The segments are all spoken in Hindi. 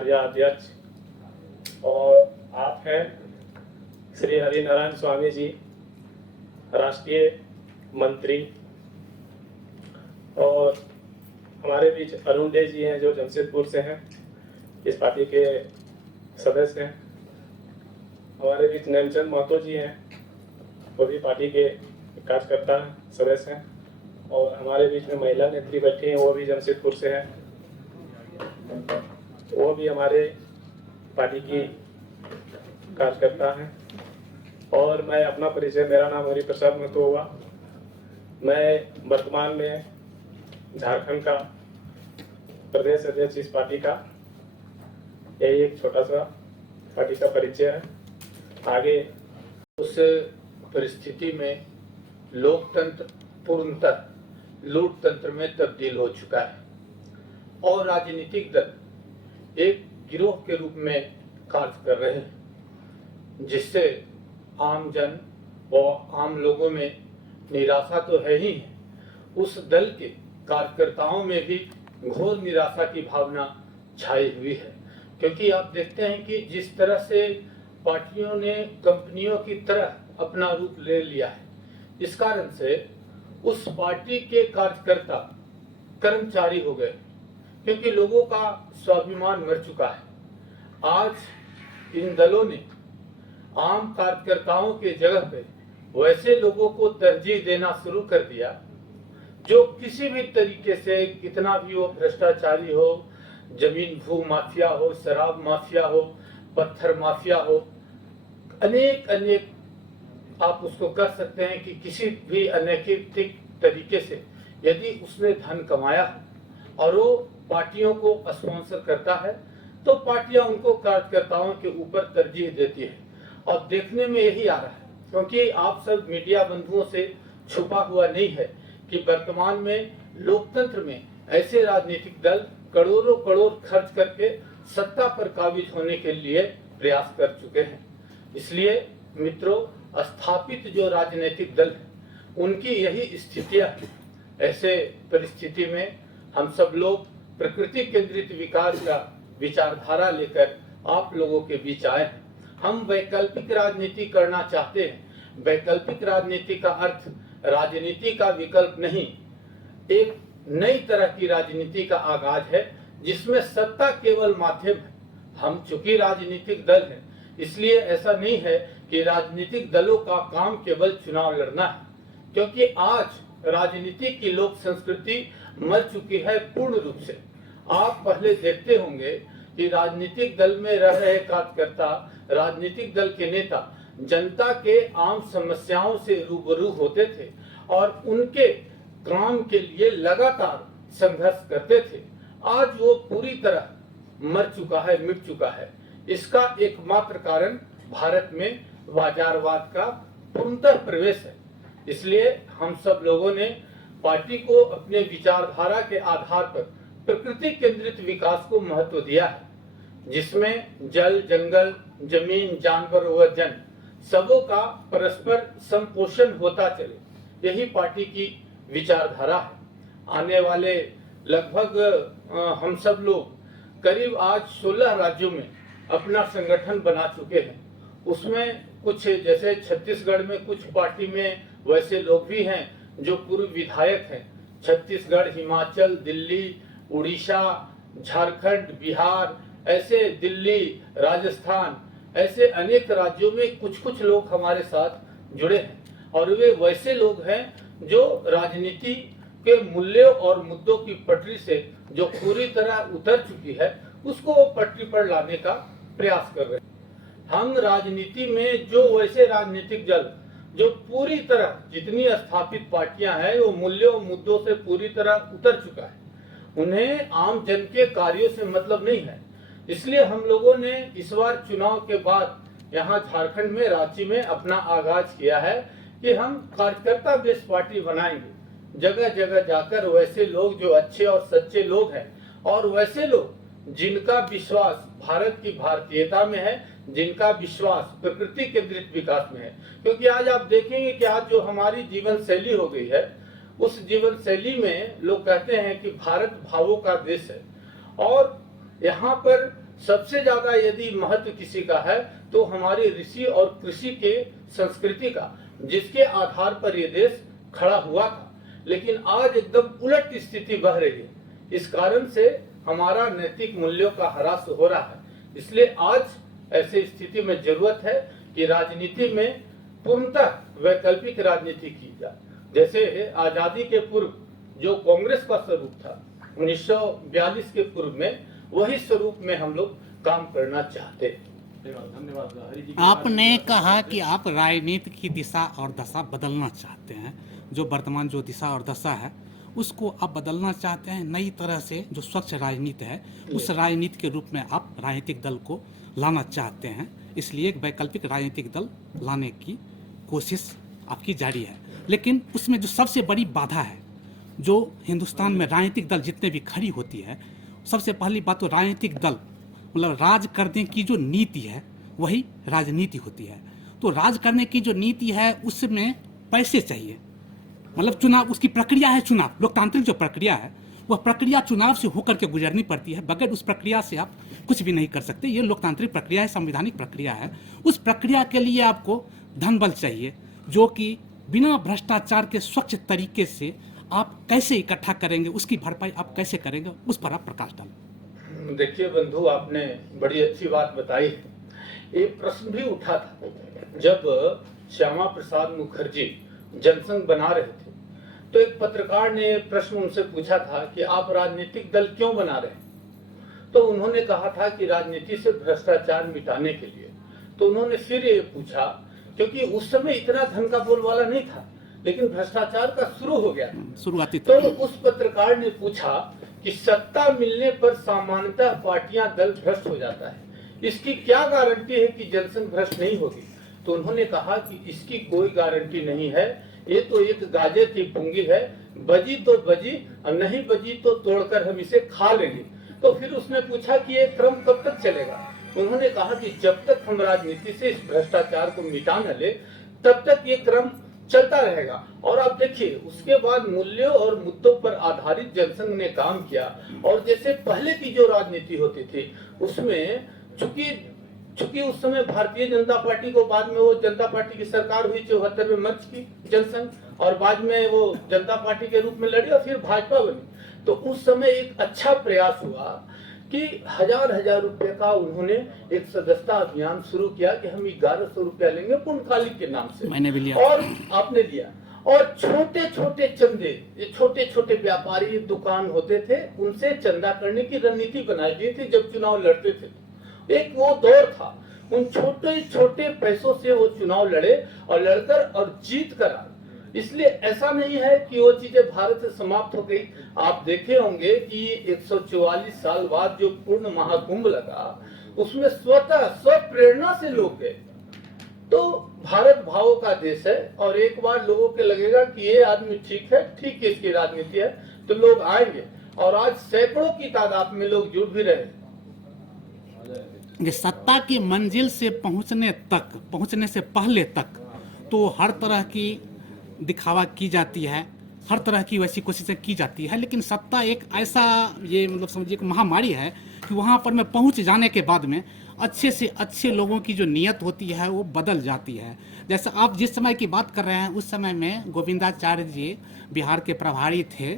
कार्याध्यक्ष, और आप हैं श्री हरिनारायण स्वामी जी, राष्ट्रीय मंत्री, और हमारे बीच अरुण डे जी हैं जो जमशेदपुर से हैं, इस पार्टी के सदस्य हैं। हमारे बीच नेमचंद महतो जी हैं, वो भी पार्टी के कार्यकर्ता सदस्य हैं, और हमारे बीच में महिला नेत्री बैठी हैं, वो भी जमशेदपुर से हैं, वो भी हमारे पार्टी की कार्यकर्ता हैं। और मैं अपना परिचय, मेरा नाम हरिप्रसाद महतो हुआ। मैं वर्तमान में झारखंड का प्रदेश अध्यक्ष इस पार्टी का। यही एक छोटा सा पार्टी का परिचय है। आगे उस परिस्थिति में लोकतंत्र पूर्णतः लोकतंत्र में तब्दील हो चुका है और राजनीतिक दल एक गिरोह के रूप में कार्य कर रहे हैं, जिससे आम जन व आम लोगों में निराशा तो है ही है, उस दल के कार्यकर्ताओं में भी घोर निराशा की भावना छाई हुई है। क्योंकि आप देखते हैं कि जिस तरह से पार्टियों ने कंपनियों की तरह अपना रूप ले लिया है, इस कारण से उस पार्टी के कार्यकर्ता कर्मचारी हो गए, क्योंकि लोगों का स्वाभिमान मर चुका है। आज इन दलों ने आम कार्यकर्ताओं के जगह पे वैसे लोगों को तरजीह देना शुरू कर दिया जो किसी भी तरीके से, कितना भी वो भ्रष्टाचारी हो, जमीन भू माफिया हो, शराब माफिया हो, पत्थर माफिया हो, अनेक आप उसको कर सकते हैं कि किसी भी अनैतिक तरीके से यदि उसने धन कमाया और वो पार्टियों को स्पॉन्सर करता है, तो पार्टियां उनको कार्यकर्ताओं के ऊपर तरजीह देती है। और देखने में यही आ रहा है, क्योंकि आप सब मीडिया बंधुओं से छुपा हुआ नहीं है कि वर्तमान में लोकतंत्र में ऐसे राजनीतिक दल करोड़ों करोड़ खर्च करके सत्ता पर काबिज होने के लिए प्रयास कर चुके हैं। इसलिए मित्रों, स्थापित जो राजनीतिक दल है उनकी यही स्थितियां हैं। ऐसे परिस्थिति में हम सब लोग प्रकृति केंद्रित विकास का विचारधारा लेकर आप लोगों के बीच आए हैं। हम वैकल्पिक राजनीति करना चाहते हैं। वैकल्पिक राजनीति का अर्थ राजनीति का विकल्प नहीं, एक नई तरह की राजनीति का आगाज है, जिसमें सत्ता केवल माध्यम है। हम चूंकि राजनीतिक दल हैं, इसलिए ऐसा नहीं है कि राजनीतिक दलों का काम केवल चुनाव लड़ना है, क्योंकि आज राजनीति की लोक संस्कृति मर चुकी है पूर्ण रूप से। आप पहले देखते होंगे कि राजनीतिक दल में रह रहे कार्यकर्ता, राजनीतिक दल के नेता जनता के आम समस्याओं से रूबरू होते थे और उनके काम के लिए लगातार संघर्ष करते थे। आज वो पूरी तरह मर चुका है, मिट चुका है। इसका एकमात्र कारण भारत में बाजारवाद का पूर्णतः प्रवेश है। इसलिए हम सब लोगों ने पार्टी को अपने विचारधारा के आधार पर प्रकृति केंद्रित विकास को महत्व दिया है, जिसमें जल, जंगल, जमीन, जानवर व जन सबों का परस्पर संपोषण होता चले, यही पार्टी की विचारधारा है। आने वाले लगभग हम सब लोग करीब आज 16 राज्यों में अपना संगठन बना चुके हैं। उसमें कुछ, जैसे छत्तीसगढ़ में कुछ पार्टी में वैसे लोग भी हैं जो पूर्व विधायक हैं। छत्तीसगढ़, हिमाचल, दिल्ली, उड़ीसा, झारखंड, बिहार, ऐसे दिल्ली, राजस्थान, ऐसे अनेक राज्यों में कुछ लोग हमारे साथ जुड़े हैं। और वे वैसे लोग हैं जो राजनीति के मूल्यों और मुद्दों की पटरी से जो पूरी तरह उतर चुकी है, उसको पटरी पर लाने का प्रयास कर रहे हैं। हम राजनीति में जो वैसे राजनीतिक दल जो पूरी तरह, जितनी स्थापित पार्टियां हैं, वो मूल्यों मुद्दों से पूरी तरह उतर चुका है, उन्हें आम जन के कार्यों से मतलब नहीं है। इसलिए हम लोगों ने इस बार चुनाव के बाद यहाँ झारखंड में, रांची में अपना आगाज किया है कि हम कार्यकर्ता बेस्ड पार्टी बनाएंगे। जगह जगह जाकर वैसे लोग जो अच्छे और सच्चे लोग हैं, और वैसे लोग जिनका विश्वास भारत की भारतीयता में है, जिनका विश्वास प्रकृति केंद्रित विकास में है। क्योंकि आज आप देखेंगे कि आज जो हमारी जीवन शैली हो गई है, उस जीवन शैली में लोग कहते हैं कि भारत भावों का देश है, और यहाँ पर सबसे ज्यादा यदि महत्व किसी का है तो हमारे ऋषि और कृषि के संस्कृति का, जिसके आधार पर ये देश खड़ा हुआ था। लेकिन आज एकदम उलट स्थिति बह रही है। इस कारण से हमारा नैतिक मूल्यों का ह्रास हो रहा है। इसलिए आज ऐसी स्थिति में जरूरत है कि राजनीति में पूर्णतः वैकल्पिक राजनीति की जाए। जैसे आजादी के पूर्व जो कांग्रेस का स्वरूप था 1942 के पूर्व में, वही स्वरूप में हम लोग काम करना चाहते हैं। धन्यवाद हरि जी। आपने कहा कि आप राजनीति की दिशा और दशा बदलना चाहते हैं। जो वर्तमान जो दिशा और दशा है उसको आप बदलना चाहते हैं, नई तरह से जो स्वच्छ राजनीति है उस राजनीति के रूप में आप राजनीतिक दल को लाना चाहते हैं। इसलिए एक वैकल्पिक राजनीतिक दल लाने की कोशिश आपकी जारी है। लेकिन उसमें जो सबसे बड़ी बाधा है, जो हिंदुस्तान में राजनीतिक दल जितने भी खड़ी होती है, सबसे पहली बात तो राजनीतिक दल मतलब राज करने की जो नीति है वही राजनीति होती है। तो राज करने की जो नीति है उसमें पैसे चाहिए, मतलब चुनाव, उसकी प्रक्रिया है चुनाव। लोकतांत्रिक जो प्रक्रिया है वह प्रक्रिया चुनाव से होकर के गुजरनी पड़ती है। बगैर उस प्रक्रिया से आप कुछ भी नहीं कर सकते। ये लोकतांत्रिक प्रक्रिया है, संवैधानिक प्रक्रिया है। उस प्रक्रिया के लिए आपको धन बल चाहिए, जो कि बिना भ्रष्टाचार के स्वच्छ तरीके से आप कैसे इकट्ठा करेंगे, उसकी भरपाई आप कैसे करेंगे, उस पर आप प्रकाश डालें। देखिए बंधु, आपने बड़ी अच्छी बात बताई। एक प्रश्न भी उठा था जब श्यामा प्रसाद मुखर्जी जनसंघ बना रहे थे, तो एक पत्रकार ने प्रश्न उनसे पूछा था कि आप राजनीतिक दल क्यों बना रहे हैं। तो उन्होंने कहा था कि राजनीति से भ्रष्टाचार मिटाने के लिए। तो उन्होंने फिर ये पूछा, क्योंकि उस समय इतना धन का बोलबाला नहीं था, लेकिन भ्रष्टाचार का शुरू हो गया था शुरुआती। तो उस पत्रकार ने पूछा कि सत्ता मिलने पर सामान्यतः पार्टियां दल भ्रष्ट हो जाता है, इसकी क्या गारंटी है कि जनसंघ भ्रष्ट नहीं होगी। तो उन्होंने कहा कि इसकी कोई गारंटी नहीं है, ये तो एक गाजे की पुंगी है, बजी तो बजी और नहीं बजी तो तोड़कर हम इसे खा लेंगे। तो फिर उसने पूछा कि ये क्रम कब तक चलेगा। उन्होंने कहा कि जब तक हम राजनीति से इस भ्रष्टाचार को मिटा न ले तब तक ये क्रम चलता रहेगा। और आप देखिए, उसके बाद मूल्यों और मुद्दों पर आधारित जनसंघ ने काम किया। और जैसे पहले की जो राजनीति होती थी उसमें चूंकि उस समय भारतीय जनता पार्टी को, बाद में वो जनता पार्टी की सरकार हुई 74 में मर्ज की जनसंघ, और बाद में वो जनता पार्टी के रूप में लड़ी और फिर भाजपा बनी। तो उस समय एक अच्छा प्रयास हुआ कि हजार रुपए का उन्होंने एक सदस्यता अभियान शुरू किया कि हम 1100 रुपया लेंगे पूर्णकालिक के नाम से। मैंने भी लिया और आपने लिया। और छोटे छोटे चंदे, ये छोटे छोटे व्यापारी दुकान होते थे, उनसे चंदा करने की रणनीति बनाई गई थी जब चुनाव लड़ते थे। एक वो दौर था, उन छोटे छोटे पैसों से वो चुनाव लड़े और लड़कर और जीत कर आए। इसलिए ऐसा नहीं है कि वो चीजें भारत से समाप्त हो गई। आप देखे होंगे कि 144 साल बाद जो पूर्ण महाकुंभ लगा, उसमें स्वतः स्वप्रेरणा से लोग गए। तो भारत भावों का देश है, और एक बार लोगों के लगेगा कि ये आदमी ठीक है, ठीक है, इसकी राजनीति है, तो लोग आएंगे। और आज सैकड़ों की तादाद में लोग जुड़ भी रहे। ये सत्ता की मंजिल से पहुंचने से पहले तक तो हर तरह की दिखावा की जाती है, हर तरह की वैसी कोशिशें की जाती है। लेकिन सत्ता एक ऐसा, ये मतलब समझिए एक महामारी है कि वहाँ पर में पहुँच जाने के बाद में अच्छे से अच्छे लोगों की जो नीयत होती है वो बदल जाती है। जैसे आप जिस समय की बात कर रहे हैं, उस समय में गोविंदाचार्य जी बिहार के प्रभारी थे,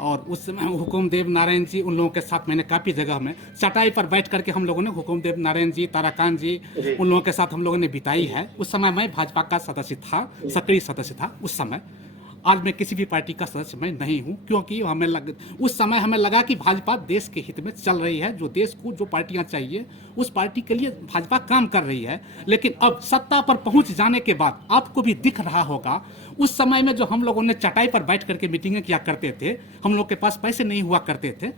और उस समय हुकुमदेव नारायण जी, उन लोगों के साथ मैंने काफ़ी जगह में चटाई पर बैठ करके हम लोगों ने हुकुमदेव नारायण जी, ताराकांत जी, उन लोगों के साथ हम लोगों ने बिताई है। उस समय मैं भाजपा का सदस्य था, सक्रिय सदस्य था उस समय। आज मैं किसी भी पार्टी का सदस्य मैं नहीं हूं, क्योंकि उस समय हमें लगा कि भाजपा देश के हित में चल रही है। जो देश को जो पार्टियां चाहिए उस पार्टी के लिए भाजपा काम कर रही है। लेकिन अब सत्ता पर पहुंच जाने के बाद आपको भी दिख रहा होगा, उस समय में जो हम लोगों ने चटाई पर बैठ करके मीटिंगें किया करते थे, हम लोग के पास पैसे नहीं हुआ करते थे।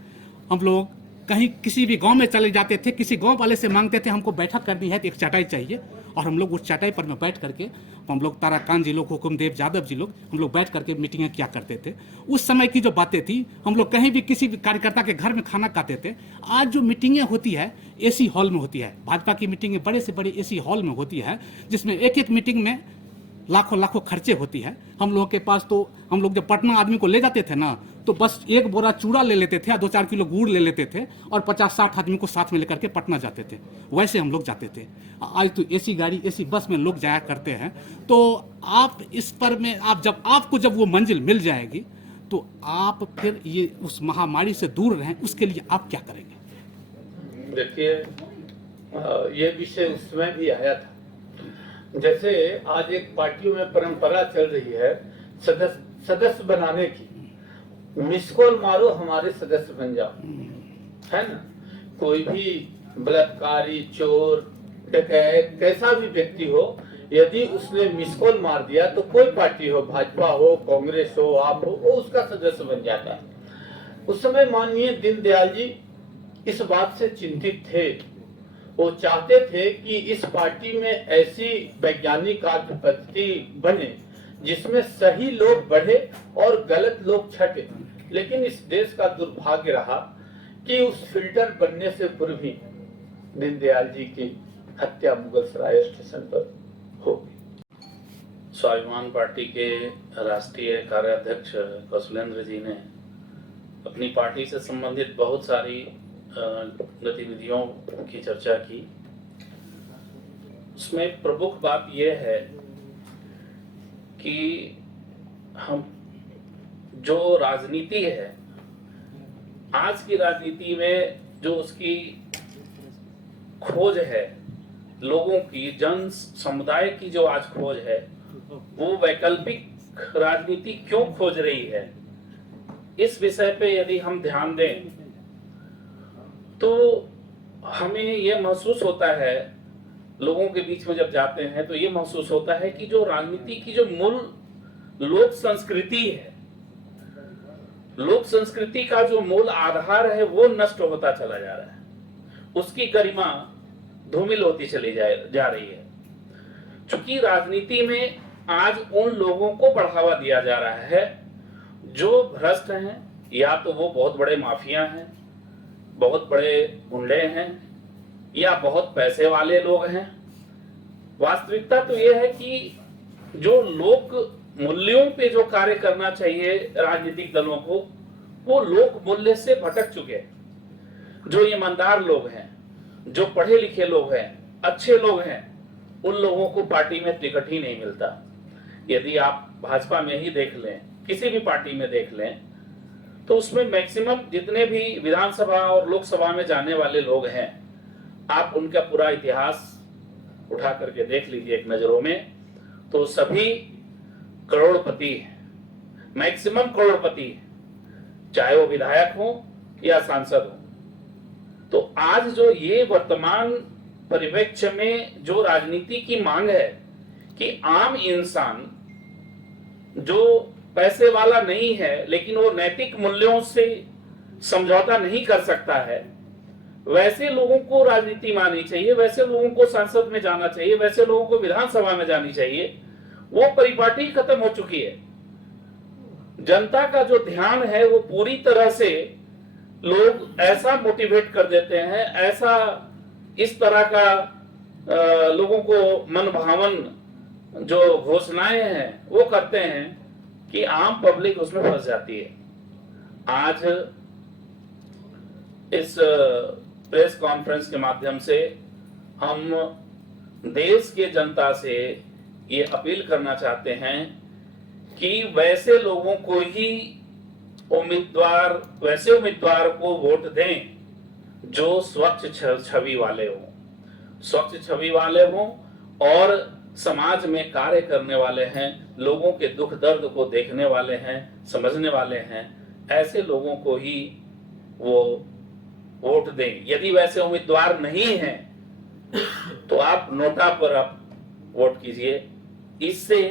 हम लोग कहीं किसी भी गांव में चले जाते थे, किसी गांव वाले से मांगते थे हमको बैठक करनी है तो एक चटाई चाहिए, और हम लोग उस चटाई पर में बैठ करके, हम लोग ताराकांत जी लोग, हुकुमदेव यादव जी लोग, हम लोग बैठ करके मीटिंगें किया करते थे। उस समय की जो बातें थी, हम लोग कहीं भी किसी भी कार्यकर्ता के घर में खाना खाते थे। आज जो मीटिंगें होती है एसी हॉल में होती है, भाजपा की मीटिंगें बड़े से बड़े एसी हॉल में होती है, जिसमें एक एक मीटिंग में लाखों लाखों खर्चे होती है। हम लोगों के पास तो, हम लोग जब पटना आदमी को ले जाते थे ना, तो बस एक बोरा चूड़ा ले लेते थे, 2-4 किलो गुड़ ले लेते थे और 50-60 आदमी को साथ में लेकर के पटना जाते थे। वैसे हम लोग जाते थे। आज तो एसी गाड़ी, एसी बस में लोग जाया करते हैं। तो आप इस पर में, आप जब, आपको जब वो मंजिल मिल जाएगी तो आप फिर ये उस महामारी से दूर रहें, उसके लिए आप क्या करेंगे? देखिए, ये विषय उसमें भी आया था। जैसे आज एक पार्टियों में परंपरा चल रही है सदस्य बनाने की, मिस कॉल मारो हमारे सदस्य बन जाओ, है ना। कोई भी बलात्कारी, चोर, डकैत, कैसा भी व्यक्ति हो, यदि उसने मिस कॉल मार दिया तो कोई पार्टी हो, भाजपा हो, कांग्रेस हो, आप हो, वो उसका सदस्य बन जाता है। उस समय माननीय दीनदयाल जी इस बात से चिंतित थे। वो चाहते थे कि इस पार्टी में ऐसी वैज्ञानिक कार्य पद्धति बने जिसमें सही लोग बढ़े और गलत लोग छटे। लेकिन इस देश का दुर्भाग्य रहा कि उस फिल्टर बनने से पूर्व ही दीनदयाल जी की हत्या मुगलसराय स्टेशन पर हो गई। स्वाभिमान पार्टी के राष्ट्रीय कार्याध्यक्ष कौशलेंद्र जी ने अपनी पार्टी से संबंधित बहुत सारी गतिविधियों की चर्चा की। उसमें प्रमुख बात यह है कि हम जो राजनीति है, आज की राजनीति में जो उसकी खोज है, लोगों की, जन समुदाय की जो आज खोज है, वो वैकल्पिक राजनीति क्यों खोज रही है, इस विषय पे यदि हम ध्यान दें तो हमें ये महसूस होता है, लोगों के बीच में जब जाते हैं तो ये महसूस होता है कि जो राजनीति की जो मूल लोक संस्कृति है, लोक संस्कृति का जो मूल आधार है, वो नष्ट होता चला जा रहा है। उसकी गरिमा धूमिल होती चली जा रही है। चूंकि राजनीति में आज उन लोगों को बढ़ावा दिया जा रहा है जो भ्रष्ट हैं, या तो वो बहुत बड़े माफिया हैं, बहुत बड़े गुंडे हैं, या बहुत पैसे वाले लोग हैं। वास्तविकता तो ये है कि जो लोक मूल्यों पे जो कार्य करना चाहिए राजनीतिक दलों को, वो लोक मूल्य से भटक चुके हैं। जो ईमानदार लोग हैं, जो पढ़े लिखे लोग हैं, अच्छे लोग हैं, उन लोगों को पार्टी में टिकट ही नहीं मिलता। यदि आप भाजपा में ही देख लें, किसी भी पार्टी में देख लें, तो उसमें मैक्सिमम जितने भी विधानसभा और लोकसभा में जाने वाले लोग हैं, आप उनका पूरा इतिहास उठा करके देख लीजिए एक नजरों में, तो सभी करोड़पति हैं, मैक्सिमम करोड़पति, चाहे वो विधायक हो या सांसद हो। तो आज जो ये वर्तमान परिप्रेक्ष्य में जो राजनीति की मांग है कि आम इंसान जो पैसे वाला नहीं है लेकिन वो नैतिक मूल्यों से समझौता नहीं कर सकता है, वैसे लोगों को राजनीति में आनी चाहिए, वैसे लोगों को संसद में जाना चाहिए, वैसे लोगों को विधानसभा में जानी चाहिए। वो परिपाटी खत्म हो चुकी है। जनता का जो ध्यान है वो पूरी तरह से लोग ऐसा मोटिवेट कर देते हैं, ऐसा इस तरह का लोगों को मनभावन जो घोषणाएं हैं वो करते हैं कि आम पब्लिक उसमें फंस जाती है। आज इस प्रेस कॉन्फ्रेंस के माध्यम से हम देश के जनता से ये अपील करना चाहते हैं कि वैसे लोगों को ही वैसे उम्मीदवार को वोट दें जो स्वच्छ छवि वाले हों, स्वच्छ छवि वाले हों और समाज में कार्य करने वाले हैं, लोगों के दुख दर्द को देखने वाले हैं, समझने वाले हैं। ऐसे लोगों को ही वो वोट दें। यदि वैसे उम्मीदवार नहीं हैं तो आप नोटा पर आप वोट कीजिए। इससे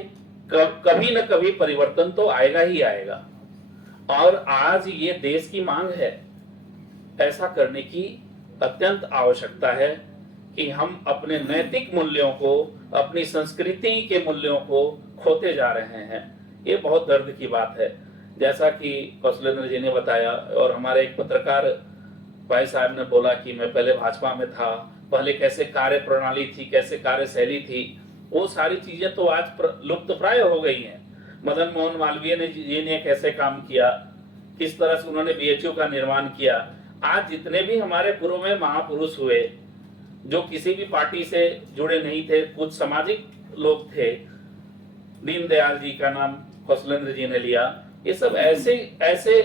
कभी न कभी परिवर्तन तो आएगा ही आएगा। और आज ये देश की मांग है, ऐसा करने की अत्यंत आवश्यकता है कि हम अपने नैतिक मूल्यों को, अपनी संस्कृति के मूल्यों को खोते जा रहे हैं। ये बहुत दर्द की बात है। जैसा कि कौशलेंद्र जी ने बताया और हमारे एक पत्रकार भाई साहब ने बोला कि मैं पहले भाजपा में था, पहले कैसे कार्य प्रणाली थी, कैसे कार्यशैली थी, वो सारी चीजें तो आज लुप्त प्राय हो गई हैं। मदन मोहन मालवीय जी ने कैसे काम किया, किस तरह से उन्होंने बीएचयू का निर्माण किया। आज जितने भी हमारे पूर्व में महापुरुष हुए जो किसी भी पार्टी से जुड़े नहीं थे, कुछ सामाजिक लोग थे, दीनदयाल जी का नाम कौशलेंद्र जी ने लिया, ये सब ऐसे ऐसे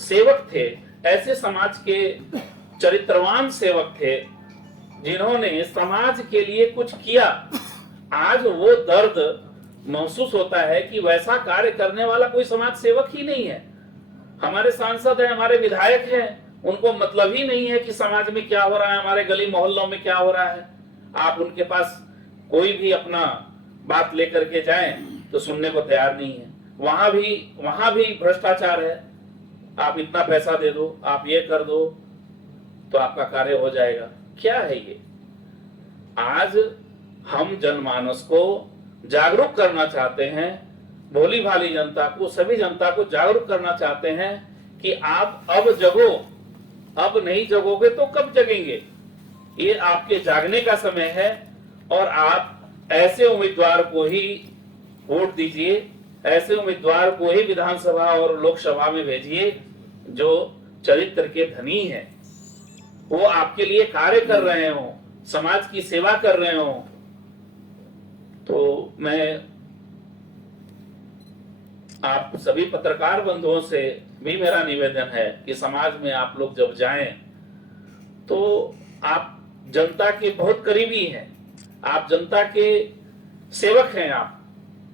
सेवक थे, ऐसे समाज के चरित्रवान सेवक थे जिन्होंने समाज के लिए कुछ किया। आज वो दर्द महसूस होता है कि वैसा कार्य करने वाला कोई समाज सेवक ही नहीं है। हमारे सांसद हैं, हमारे विधायक हैं, उनको मतलब ही नहीं है कि समाज में क्या हो रहा है, हमारे गली मोहल्लों में क्या हो रहा है। आप उनके पास कोई भी अपना बात लेकर के जाएं तो सुनने को तैयार नहीं है। वहां भी भ्रष्टाचार है। आप इतना पैसा दे दो, आप ये कर दो तो आपका कार्य हो जाएगा। क्या है ये? आज हम जनमानस को जागरूक करना चाहते हैं, भोली भाली जनता को, सभी जनता को जागरूक करना चाहते हैं कि आप अब जगो, अब नहीं जगोगे तो कब जगेंगे। ये आपके जागने का समय है और आप ऐसे उम्मीदवार को ही वोट दीजिए, ऐसे उम्मीदवार को ही विधानसभा और लोकसभा में भेजिए जो चरित्र के धनी हैं, वो आपके लिए कार्य कर रहे हो, समाज की सेवा कर रहे हो। तो मैं आप सभी पत्रकार बंधुओं से भी मेरा निवेदन है कि समाज में आप लोग जब जाएं तो आप जनता के बहुत करीबी हैं, आप जनता के सेवक हैं आप,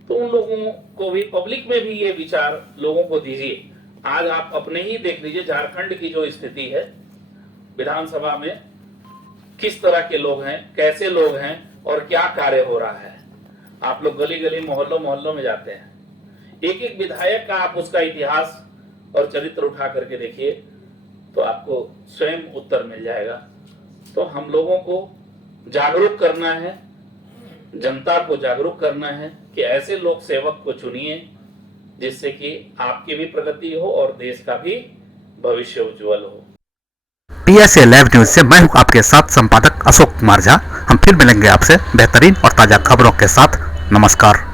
तो उन लोगों को भी, पब्लिक में भी ये विचार लोगों को दीजिए। आज आप अपने ही देख लीजिए झारखंड की जो स्थिति है, विधानसभा में किस तरह के लोग हैं, कैसे लोग हैं और क्या कार्य हो रहा है। आप लोग गली गली मोहल्लों में जाते हैं, एक एक विधायक का आप उसका इतिहास और चरित्र उठा करके देखिए तो आपको स्वयं उत्तर मिल जाएगा। तो हम लोगों को जागरूक करना है, जनता को जागरूक करना है कि ऐसे लोक सेवक को चुनिए जिससे कि आपकी भी प्रगति हो और देश का भी भविष्य उज्जवल हो। PSA लाइव न्यूज से मैं हूं आपके साथ संपादक अशोक कुमार झा। हम फिर मिलेंगे आपसे बेहतरीन और ताजा खबरों के साथ। नमस्कार।